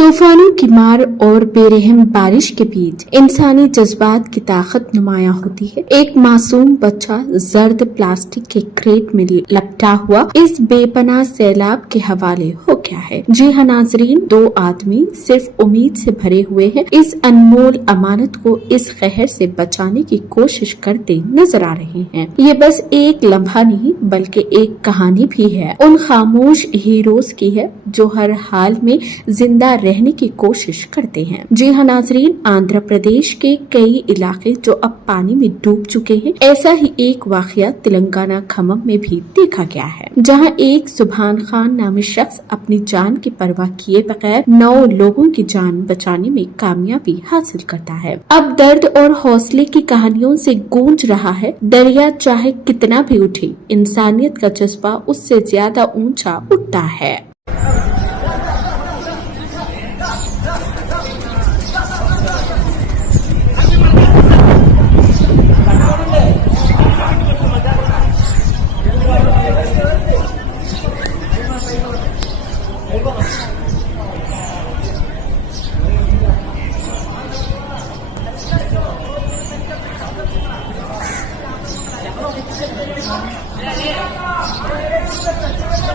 तूफानों की मार और बेरहम बारिश के बीच इंसानी जज्बात की ताकत नुमाया होती है। एक मासूम बच्चा जर्द प्लास्टिक के क्रेट में लपटा हुआ इस बेपनाह सैलाब के हवाले हो गया है। जी हाँ नाजरीन, दो आदमी सिर्फ उम्मीद से भरे हुए हैं इस अनमोल अमानत को इस कहर से बचाने की कोशिश करते नजर आ रहे हैं। ये बस एक लम्हा नहीं बल्कि एक कहानी भी है, उन खामोश हीरोज की है जो हर हाल में जिंदा रहने की कोशिश करते हैं। जी हाँ नाजरीन, आंध्र प्रदेश के कई इलाके जो अब पानी में डूब चुके हैं, ऐसा ही एक वाकया तेलंगाना खम्मम में भी देखा गया है, जहां एक सुभान खान नामी शख्स अपनी जान की परवाह किए बगैर 9 लोगों की जान बचाने में कामयाबी हासिल करता है। अब दर्द और हौसले की कहानियों से गूंज रहा है, दरिया चाहे कितना भी उठे, इंसानियत का जज्बा उससे ज्यादा ऊंचा उठता है। Hey,